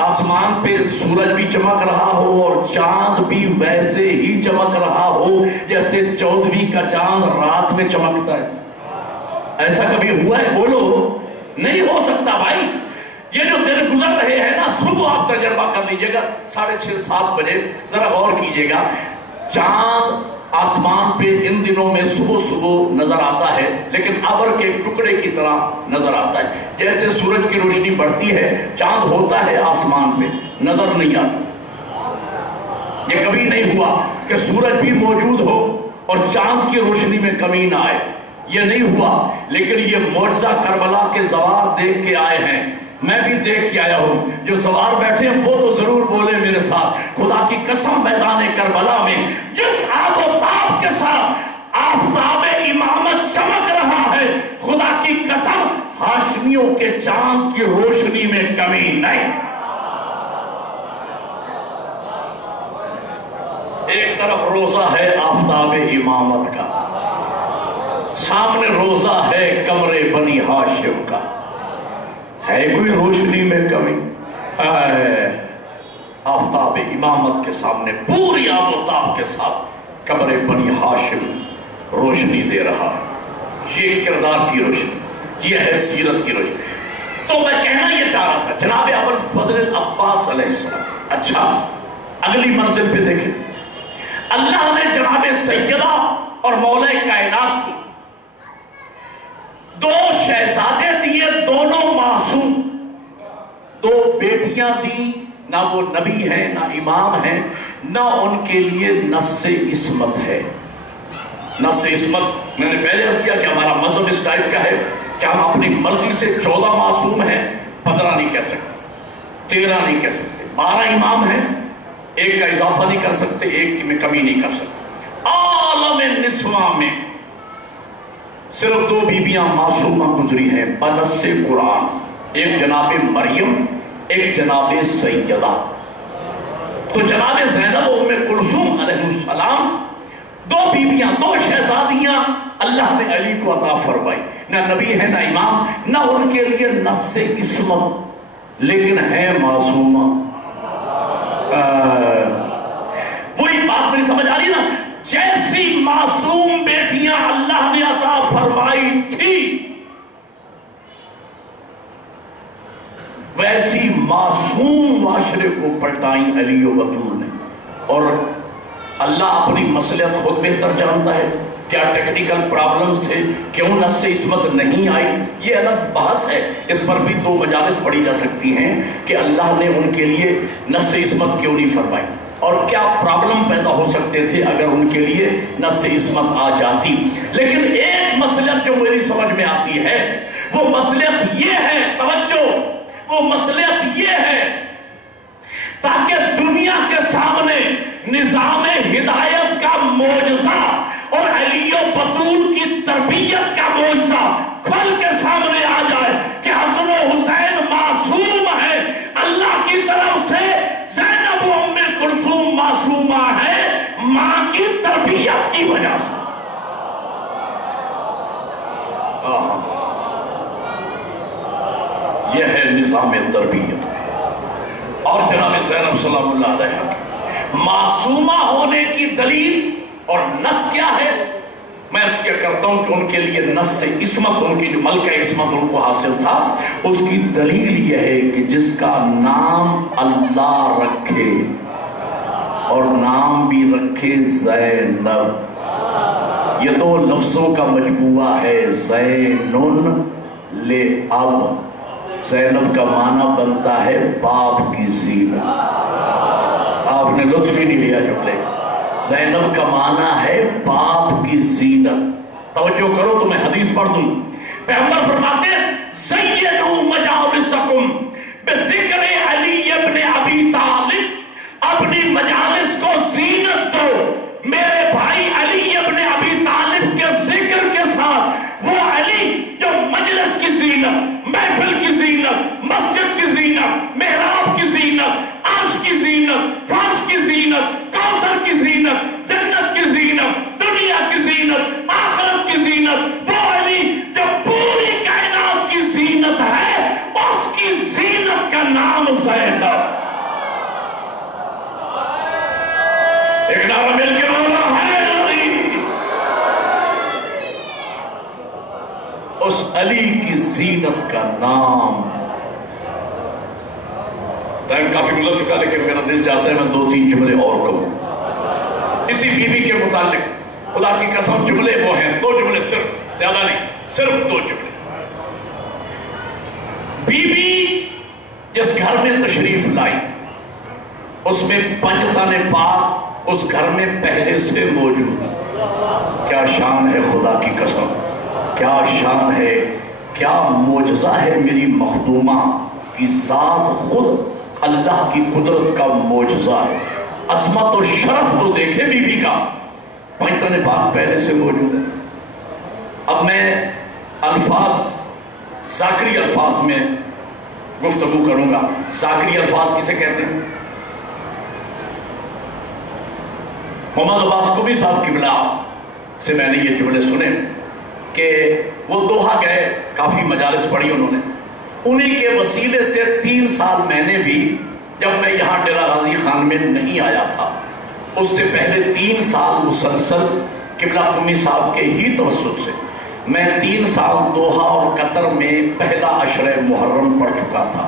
आसमान पे सूरज भी चमक रहा हो और चांद भी वैसे ही चमक रहा हो जैसे 14वीं का चांद रात में चमकता है। ऐसा कभी हुआ है? बोलो। नहीं हो सकता भाई। ये जो दिन गुजर रहे हैं ना, सुबह आप तजर्बा कर लीजिएगा 6:30-7 बजे, जरा गौर कीजिएगा, चांद आसमान पे इन दिनों में सुबह सुबह नजर आता है, लेकिन अबर के टुकड़े की तरह नजर आता है। जैसे सूरज की रोशनी बढ़ती है, चांद होता है आसमान पे, नजर नहीं आता। ये कभी नहीं हुआ कि सूरज भी मौजूद हो और चांद की रोशनी में कमी ना आए, ये नहीं हुआ। लेकिन ये मौजज़ा करबला के सवार देख के आए हैं, मैं भी देख के आया हूं। जो सवार बैठे हैं वो तो जरूर बोले मेरे साथ, खुदा की कसम मैदान करबला में जिस आबोताब के साथ आफताब इमामत चमक रहा है, खुदा की कसम हाशमियों के चांद की रोशनी में कमी नहीं। एक तरफ रोजा है आफताब इमामत का, सामने रोजा है कमरे बनी हाशिम का। है कोई रोशनी में कमी? आफताब इमामत के सामने पूरी आबोताब के साथ कमरे बनी हाशिम रोशनी दे रहा है। ये किरदार की रोशनी, ये है सीरत की रोशनी। तो मैं कहना ये चाह रहा था, जनाब अबुल फजल अब्बास अलैहिस्सलाम। अच्छा, अगली मंजिल पे देखें, अल्लाह ने जनाब सैयदा और मौला कायनात को 2 शहजादे दिए, दोनों मासूम, 2 बेटियां दी। ना वो नबी है, ना इमाम है, ना उनके लिए नस्से इस्मत है। नस्से इस्मत मैंने पहले अर्ज किया कि हमारा मजहब इस टाइप का है कि हम अपनी मर्जी से 14 मासूम हैं, 15 नहीं कह सकते, 13 नहीं कह सकते, 12 इमाम हैं, 1 का इजाफा नहीं कर सकते, 1 में कमी नहीं कर सकते। आलम निस्वा में सिर्फ 2 बीबियां मासूमा गुजरी हैं बनस्से कुरान, एक जनाब मरियम, एक जनाब सैयदा। तो जनाब ज़ैनब उम्मे कुलसूम अलैहिस्सलाम, 2 बीबियां, 2 शहजादियां अल्लाह ने अली को अता फरमाई। ना नबी है, ना इमाम, ना उनके लिए नस्से इस्मत, लेकिन है मासूमा। वही बात मेरी समझ आ रही ना, जैसी मासूम बेटियां अल्लाह ने अता फरमाई थी, वैसी मासूम माशरे को पलटाई अली व बतूल ने। और अल्लाह अपनी मसलियत खुद बेहतर जानता है, क्या टेक्निकल प्रॉब्लम्स थे, क्यों नस्से इस्मत नहीं आई, ये अलग बहस है। इस पर भी 2 मजालिस पढ़ी जा सकती हैं कि अल्लाह ने उनके लिए नस्से इस्मत क्यों नहीं फरमाई और क्या प्रॉब्लम पैदा हो सकते थे अगर उनके लिए नस्से इस्मत आ जाती। लेकिन एक मसलियत जो मेरी समझ में आती है, वो मसलियत ये है, तवज्जो, वो मसलियत ये है ताकि दुनिया के सामने निजाम हिदायत का मोजज़ा और अली व बतूल की तरबियत का मोजज़ा खुल के सामने आ जाए कि हसन व हुसैन मासूम है अल्लाह की तरफ से, ज़ैनब उम्मे कुलसूम मासूमा है मां की तरबियत की वजह से। यह है निज़ाम तरबियत। और जनाब ज़ैनब सलामुल्लाह अलैहा मासूमा होने की दलील और नस क्या है? मैं इसके करता हूं कि उनके लिए नस से इस्मत, उनकी जो मलका इस्मत उनको हासिल था, उसकी दलील यह है कि जिसका नाम अल्लाह रखे और नाम भी रखे ज़ैनब, ये 2 लफ्जों का मजमुआ है। ज़ैनुन ले अब, ज़ैनब का माना बनता है बाप की ज़ीनत। आपने लुत्फ ही नहीं लिया जुमले। ज़ैनब का माना है बाप की ज़ीनत। तवज्जो करो तो मैं हदीस पढ़ दूं। पैगंबर फरमाते हैं ज़य्यनु मजालिसकुम बिज़िक्र अली इब्न अबी तालिब, अपनी मजालिस को ज़ीनत दो मेरे भाई अली इब्न अबी तालिब के जिक्र के साथ। वो अली जो मजलिस की ज़ीनत, महफिल की ज़ीनत, मस्जिद की ज़ीनत, मेहराब की ज़ीनत, अर्श की ज़ीनत, फर्श की ज़ीनत, कौसर की ज़ीनत, जन्नत की ज़ीनत, दुनिया की ज़ीनत, आखिरत की ज़ीनत, वो अली जो पूरी कायनात की ज़ीनत है, उसकी ज़ैनब। एक नारा मिल के बोला है अली। उस अली की जीनत का नाम। टाइम काफी गुजर चुका, लेकिन मेरा दिल चाहता है मैं 2-3 जुमले और कहूं इसी बीवी के मुतालिक। खुदा की कसम जुमले वो हैं, 2 जुमले सिर्फ, ज्यादा नहीं, सिर्फ 2 जुमले। बीवी जिस घर में तशरीफ लाई उसमें पंजताने पाक उस घर में पहले से मौजूद। क्या शान है खुदा की कसम, क्या शान है, क्या मोजज़ा है मेरी मखदूमा की ज़ात खुद अल्लाह की कुदरत का मोजज़ा है। असमत और शरफ तो देखे बीबी का, पंजताने पाक पहले से मौजूद है। अब मैं अल्फाज, ज़ाकरी अल्फाज में गुफ्तगू करूंगा। ज़ाकरी अल्फाज किसे कहते हैं? मोहम्मद अब्बास कुबी साहब किबला से मैंने ये जुमले सुने कि वो दोहा गए, काफ़ी मजालिस पढ़ी उन्होंने। उन्हीं के वसीले से 3 साल मैंने भी, जब मैं यहाँ डेरा गाजी खान में नहीं आया था, उससे पहले 3 साल मुसलसल किबला कुमी साहब के ही तवस्सुत से मैं 3 साल दोहा और कतर में पहला अशरे मुहर्रम पढ़ चुका था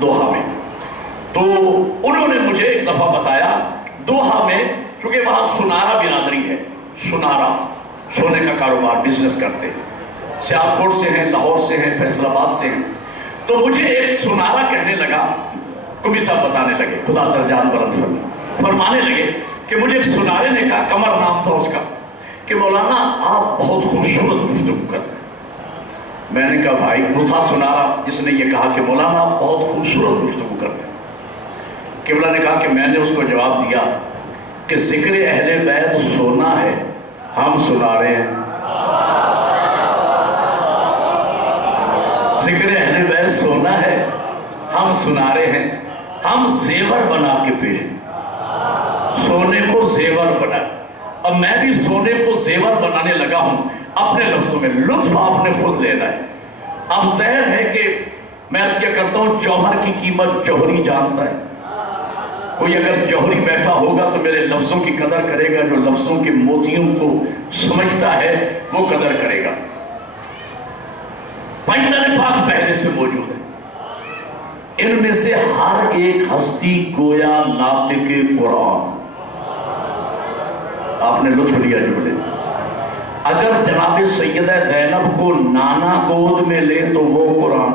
दोहा में। तो उन्होंने मुझे एक दफ़ा बताया दोहा में, चूँकि वहाँ सुनारा बिरादरी है, सुनारा सोने का कारोबार बिजनेस करते हैं, सियालकोट से हैं, लाहौर से हैं, फैसलाबाद से हैं। तो मुझे एक सुनारा कहने लगा, कुमी साहब बताने लगे, खुदा दर्जान बुलंद फरमाने लगे कि मुझे एक सुनारे ने कहा, कमर नाम था उसका, कि मौलाना आप बहुत खूबसूरत गुफ्तगू करते हैं। मैंने कहा भाई, वो था सुनारा जिसने ये कहा कि मौलाना आप बहुत खूबसूरत गुफ्तगू करते हैं। किबला ने कहा कि मैंने उसको जवाब दिया कि जिक्र अहले बैत सोना है, हम सुना रहे हैं। जिक्र अहले बैत सोना है, हम सुना रहे हैं। हम जेवर बना के पेश, सोने को जेवर बना। अब मैं भी सोने को जेवर बनाने लगा हूं अपने लफ्जों में, लुत्फ आपने खुद लेना है। अब ज़ाहिर है कि मैं क्या करता हूं, जौहर की कीमत जौहरी जानता है। कोई अगर जौहरी बैठा होगा तो मेरे लफ्जों की कदर करेगा, जो लफ्जों के मोतियों को समझता है वो कदर करेगा। पंजताने पाक पहले से मौजूद है। इनमें से हर एक हस्ती गोया नातिके कुरान। आपने लुत्फ लिया जुमले। अगर जनाब सैयदा ज़ैनब को नाना गोद में ले तो वो कुरान।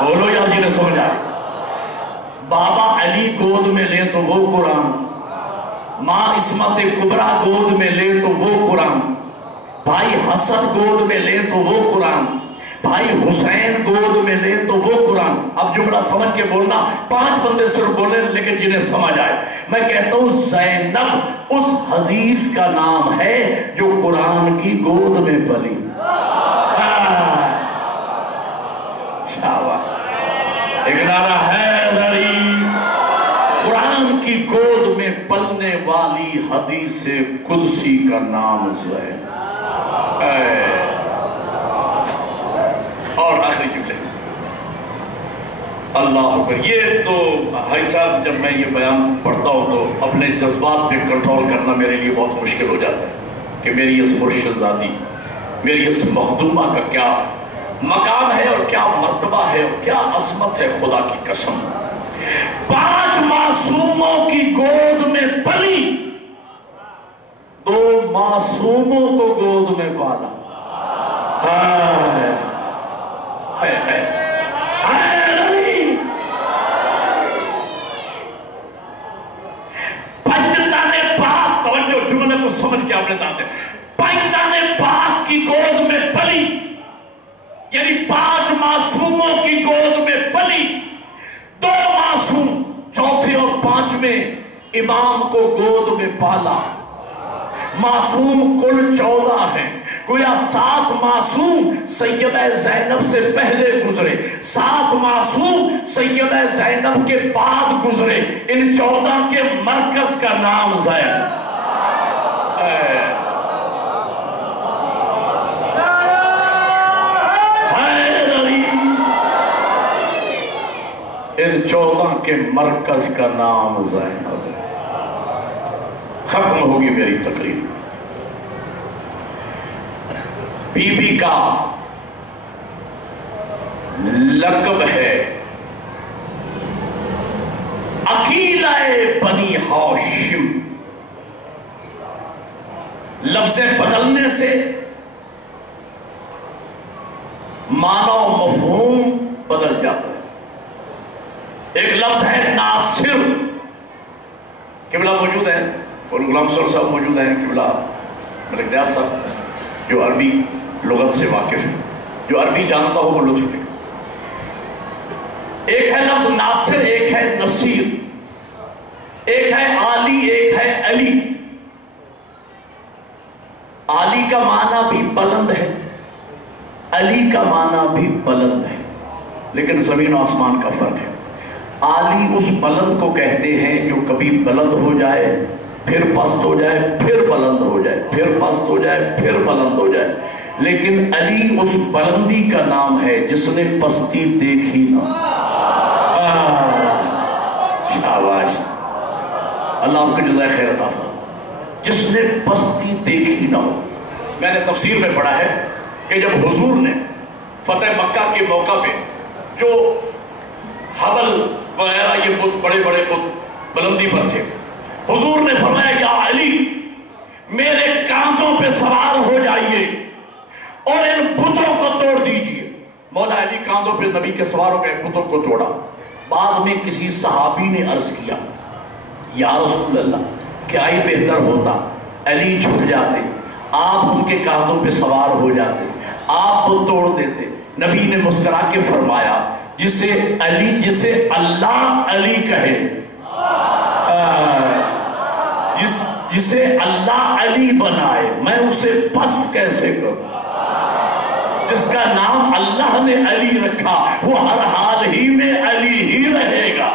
बोलो यार जिन्हें समझ आए। बाबा अली गोद में ले तो वो कुरान। माँ इस्मत कुबरा गोद में ले तो वो कुरान। भाई हसन गोद में ले तो वो कुरान। भाई हुसैन गोद में ले तो वो कुरान। अब जुमला समझ के बोलना, 5 बंदे सिर्फ बोले लेकिन जिन्हें समझ आए। मैं कहता हूं ज़ैनब उस हदीस का नाम है जो कुरान की गोद में पली। शाबाश, एक नारा है दरी। कुरान की गोद में पलने वाली हदीस कुदसी का नाम ज़ैनब। और आखिरी जुमले, अल्लाह अकबर। ये तो भाई साहब, जब मैं ये बयान पढ़ता हूँ तो अपने जज्बात पे कंट्रोल करना मेरे लिए बहुत मुश्किल हो जाता है कि मेरी इस मुर्शिदादी, मेरी इस मखदूमा का क्या मकाम है और क्या मर्तबा है और क्या असमत है। खुदा की कसम, 5 मासूमों की गोद में पली, 2 मासूमों को गोद में पाला। पंजताने पाक, तवज्जो जुमले को समझ के आपने दाते, पंजताने पाक की गोद में पली, यानी 5 मासूमों की गोद में पली। 2 मासूम, चौथे और 5वें इमाम को गोद में पाला। मासूम कुल 14 हैं। गोया 7 मासूम सैयदा ज़ैनब से पहले गुजरे, 7 मासूम सैयदा ज़ैनब के बाद गुजरे। इन 14 के मरकज का नाम ज़ैनब। इन 14 के मरकज का नाम ज़ैनब। खत्म होगी मेरी तकरीर। बीबी का लक़ब है अकीलाए बनी हाशिम। लफ्ज़ बदलने से मानो मफ़हूम बदल जाता है। एक लफ्ज़ है नासिर। किबला मौजूद है और गुलाम सर साहब मौजूद हैं, किबला मलिक नियाज़ साहब, जो अरबी लुगत से वाकिफ़ है, जो अरबी जानता हो वो लुत्फ़ ले। एक है लफ्ज़ नासिर, एक है नसीर, एक है आली, एक है अली। आली का माना भी बुलंद है, अली का माना भी बुलंद है, लेकिन ज़मीन और आसमान का फ़र्क है। आली उस बुलंद को कहते हैं जो कभी बुलंद हो जाए, फिर पस्त हो जाए, फिर बुलंद हो जाए, फिर पस्त हो जाए, फिर बुलंद हो जाए। लेकिन अली उस बुलंदी का नाम है जिसने पस्ती देखी ना। शाबाश, अल्लाह आपको जज़ाए खैर अता फरमाए। जिसने पस्ती देखी ना हो। मैंने तफसीर में पढ़ा है कि जब हुजूर ने फतेह मक्का के मौका पे जो हबल वगैरह ये बुत, बड़े बड़े बुत बुलंदी पर थे, हुजूर ने फरमाया या अली मेरे कांधों पे सवार हो जाइए और इन बुतों को तोड़ दीजिए। मौला अली कांधों पे नबी के सवार हो गए, बुतों को तोड़ा। बाद में किसी सहाबी ने अर्ज किया या रसूल अल्लाह, क्या ही बेहतर होता अली झुक जाते, आप उनके कांधों पे सवार हो जाते, आप वो तोड़ देते। नबी ने मुस्कुरा के फरमाया जिसे अल्लाह अली कहे, जिसे अल्लाह अली बनाए, मैं उसे पस्त कैसे करूं? जिसका नाम अल्लाह ने अली रखा वो हर हाल ही में अली ही रहेगा।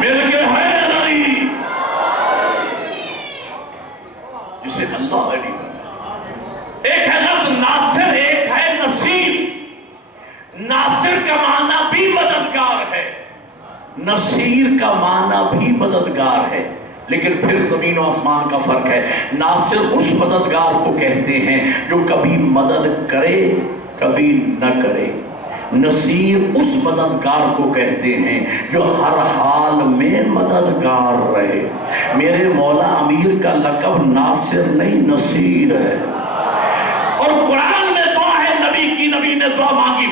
मिल के है अली, जिसे अल्लाह अली बनाए। एक है लफ्ज़ नासिर, एक है नसीर। नासिर का माना भी मददगार है, नसीर का माना भी मददगार है, लेकिन फिर ज़मीन और आसमान का फर्क है। नासिर उस मददगार को कहते हैं जो कभी मदद करे कभी न करे। नसीर उस मददगार को कहते हैं जो हर हाल में मददगार रहे। मेरे मौला अमीर का लक़ब नासिर नहीं नसीर है। और कुरान में दुआ है नबी की, नबी ने दुआ मांगी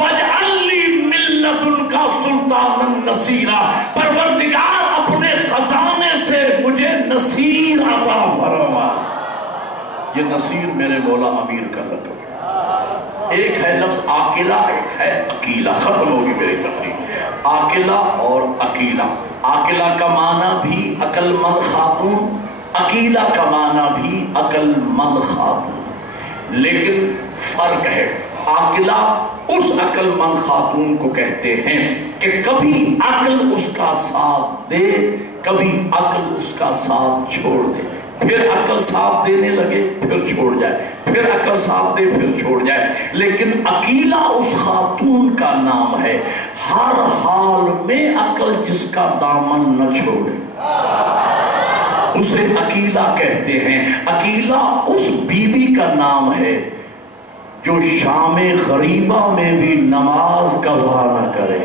वजअल्ली मिल्लतुनका सुल्तानन नसीरा, परवरदिगार अपने खजाने से मुझे नसीर अता फरमा। ये नसीर मेरे मौला अमीर का लक़ब। एक है लफ्ज़ आकिला, एक है अकीला। खत्म होगी मेरी तकरीर। आकिला और अकीला। आकिला का माना भी अक्लमंद खातून, अकीला का माना भी अक्लमंद खातून, लेकिन फर्क है। आकिला उस अक्लमंद खातून को कहते हैं कि कभी अक्ल उसका साथ दे, कभी अक्ल उसका साथ छोड़ दे, फिर अक्ल साथ देने लगे फिर छोड़ जाए, फिर अक्ल साथ दे फिर छोड़ जाए। लेकिन अकीला उस खातून का नाम है हर हाल में अक्ल जिसका दामन न छोड़े, उसे अकीला कहते हैं। अकीला उस बीबी का नाम है जो शाम गरीबा में भी नमाज कज़ा न करे।